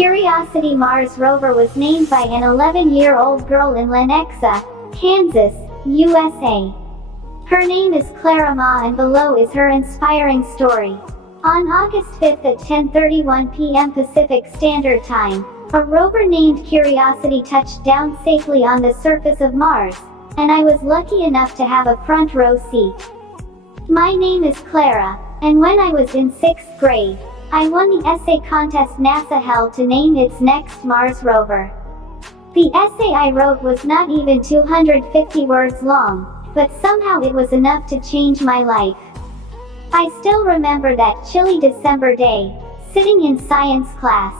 Curiosity Mars rover was named by an 11-year-old girl in Lenexa, Kansas, USA. Her name is Clara Ma, and below is her inspiring story. On August 5th at 10:31 p.m. Pacific Standard Time, a rover named Curiosity touched down safely on the surface of Mars, and I was lucky enough to have a front row seat. My name is Clara, and when I was in 6th grade, I won the essay contest NASA held to name its next Mars rover. The essay I wrote was not even 250 words long, but somehow it was enough to change my life. I still remember that chilly December day, sitting in science class.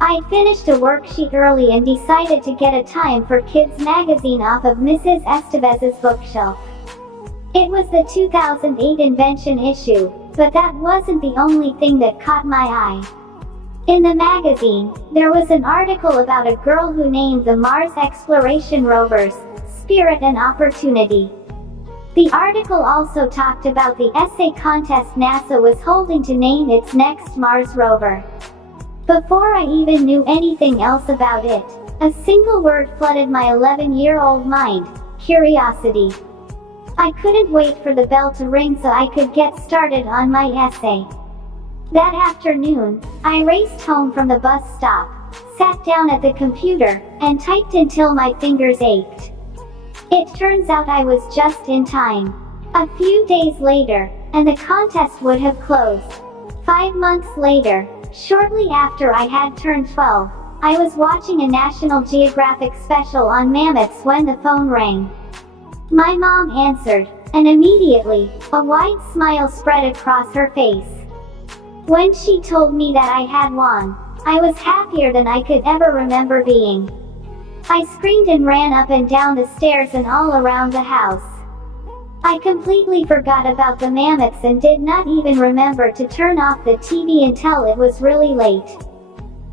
I finished a worksheet early and decided to get a Time for Kids magazine off of Mrs. Estevez's bookshelf. It was the 2008 invention issue, but that wasn't the only thing that caught my eye. In the magazine, there was an article about a girl who named the Mars exploration rovers, Spirit and Opportunity. The article also talked about the essay contest NASA was holding to name its next Mars rover. Before I even knew anything else about it, a single word flooded my 11-year-old mind: curiosity. I couldn't wait for the bell to ring so I could get started on my essay. That afternoon, I raced home from the bus stop, sat down at the computer, and typed until my fingers ached. It turns out I was just in time. A few days later, and the contest would have closed. 5 months later, shortly after I had turned 12, I was watching a National Geographic special on mammoths when the phone rang. My mom answered, and immediately, a wide smile spread across her face. When she told me that I had won, I was happier than I could ever remember being. I screamed and ran up and down the stairs and all around the house. I completely forgot about the mammoths and did not even remember to turn off the TV until it was really late.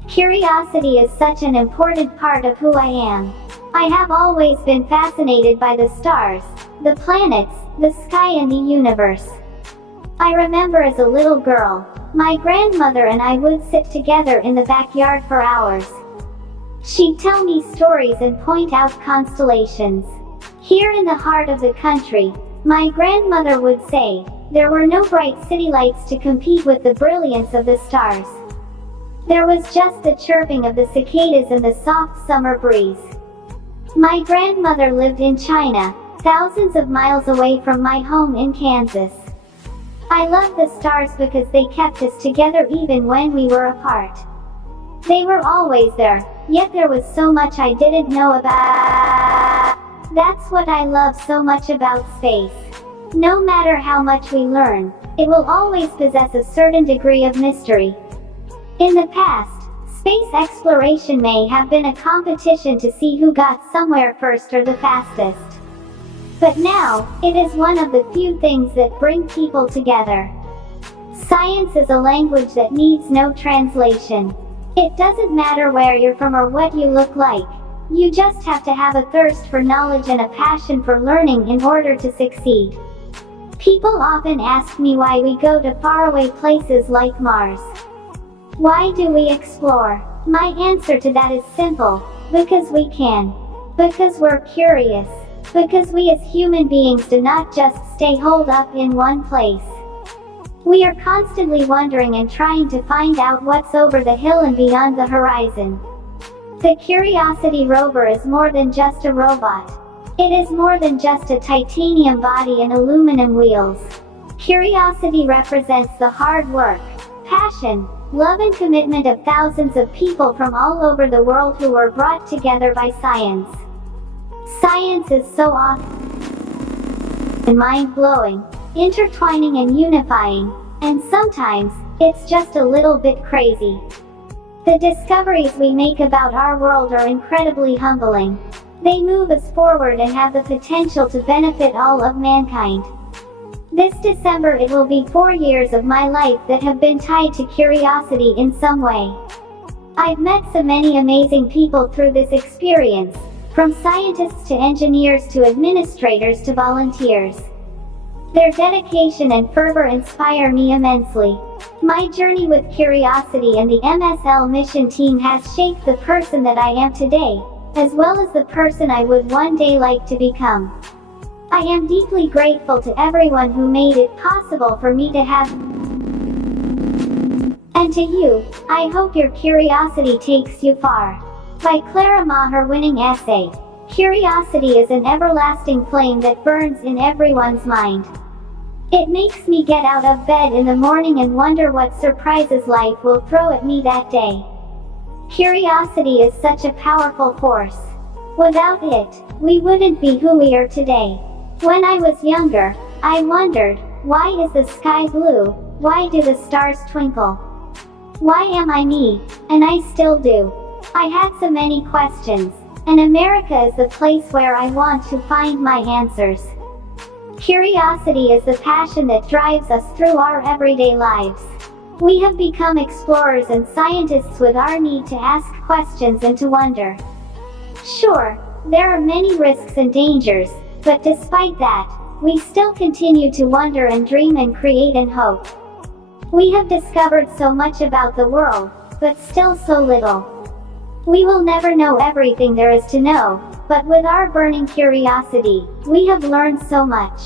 Curiosity is such an important part of who I am. I have always been fascinated by the stars, the planets, the sky and the universe. I remember as a little girl, my grandmother and I would sit together in the backyard for hours. She'd tell me stories and point out constellations. Here in the heart of the country, my grandmother would say, there were no bright city lights to compete with the brilliance of the stars. There was just the chirping of the cicadas and the soft summer breeze. My grandmother lived in China, thousands of miles away from my home in Kansas. I loved the stars because they kept us together even when we were apart. They were always there, yet there was so much I didn't know about. That's what I love so much about space. No matter how much we learn, it will always possess a certain degree of mystery. In the past, space exploration may have been a competition to see who got somewhere first or the fastest. But now, it is one of the few things that bring people together. Science is a language that needs no translation. It doesn't matter where you're from or what you look like. You just have to have a thirst for knowledge and a passion for learning in order to succeed. People often ask me why we go to faraway places like Mars. Why do we explore? My answer to that is simple: because we can. Because we're curious. Because we as human beings do not just stay holed up in one place. We are constantly wondering and trying to find out what's over the hill and beyond the horizon. The Curiosity rover is more than just a robot. It is more than just a titanium body and aluminum wheels. Curiosity represents the hard work, passion, love and commitment of thousands of people from all over the world who were brought together by science. Science is so awesome and mind-blowing, intertwining and unifying, and sometimes, it's just a little bit crazy. The discoveries we make about our world are incredibly humbling. They move us forward and have the potential to benefit all of mankind. This December it will be 4 years of my life that have been tied to curiosity in some way. I've met so many amazing people through this experience, from scientists to engineers to administrators to volunteers. Their dedication and fervor inspire me immensely. My journey with curiosity and the MSL mission team has shaped the person that I am today, as well as the person I would one day like to become. I am deeply grateful to everyone who made it possible for me to have. And to you, I hope your curiosity takes you far. By Clara Maher, winning essay. Curiosity is an everlasting flame that burns in everyone's mind. It makes me get out of bed in the morning and wonder what surprises life will throw at me that day. Curiosity is such a powerful force. Without it, we wouldn't be who we are today. When I was younger, I wondered, why is the sky blue? Why do the stars twinkle? Why am I me? And I still do. I had so many questions, and America is the place where I want to find my answers. Curiosity is the passion that drives us through our everyday lives. We have become explorers and scientists with our need to ask questions and to wonder. Sure, there are many risks and dangers, but despite that, we still continue to wonder and dream and create and hope. We have discovered so much about the world, but still so little. We will never know everything there is to know, but with our burning curiosity, we have learned so much.